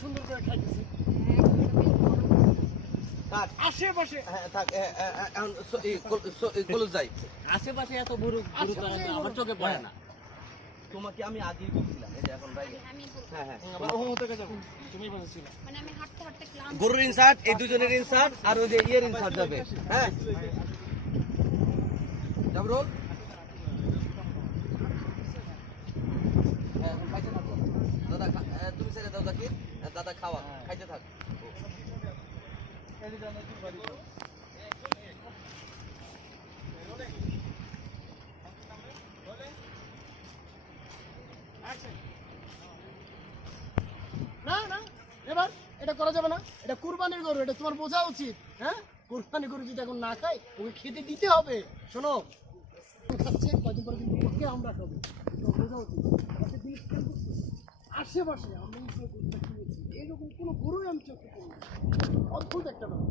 সুন্দর করে খাইতেছে। থাক আশেপাশে হ্যাঁ থাক এখন কলেজ যাই। আশেপাশে এত গরু আমার চোখে পড়ে না। তোমাকে আমি আগেই বলছিলাম এই যে এখন রাইগে। হ্যাঁ হ্যাঁ আবার ওখান থেকে যাবো, তুমি বলেছিলে। মানে আমি হাঁটতে হাঁটতে ক্লান্ত। গরুর ইনসার্ট, এই দুজনের ইনসার্ট আর ওই যে ইয়ের ইনসার্ট যাবে। হ্যাঁ জাবরুল হ্যাঁ খাইতে থাকো দাদা। তুমি ছেড়ে দাও জাকির, দাদা খাওয়া খাইতে থাক। না না, এবার এটা করা যাবে না। এটা কুরবানির গরু, এটা তোমার বোঝা উচিত। হ্যাঁ, কুরবানি গরু যদি এখন না খায় ওকে খেতে দিতে হবে। শোনো, খাচ্ছে কদিন পরে কিন্তু ওকে আমরা খাবো, এটা বোঝা উচিত। আমাকে জিনিস খেয়াল করছো? আশেপাশে আমি যে গরুটা কিনেছি এরকম কোনো গরুই আমি চোখে করি না। অদ্ভুত একটা ব্যাপার।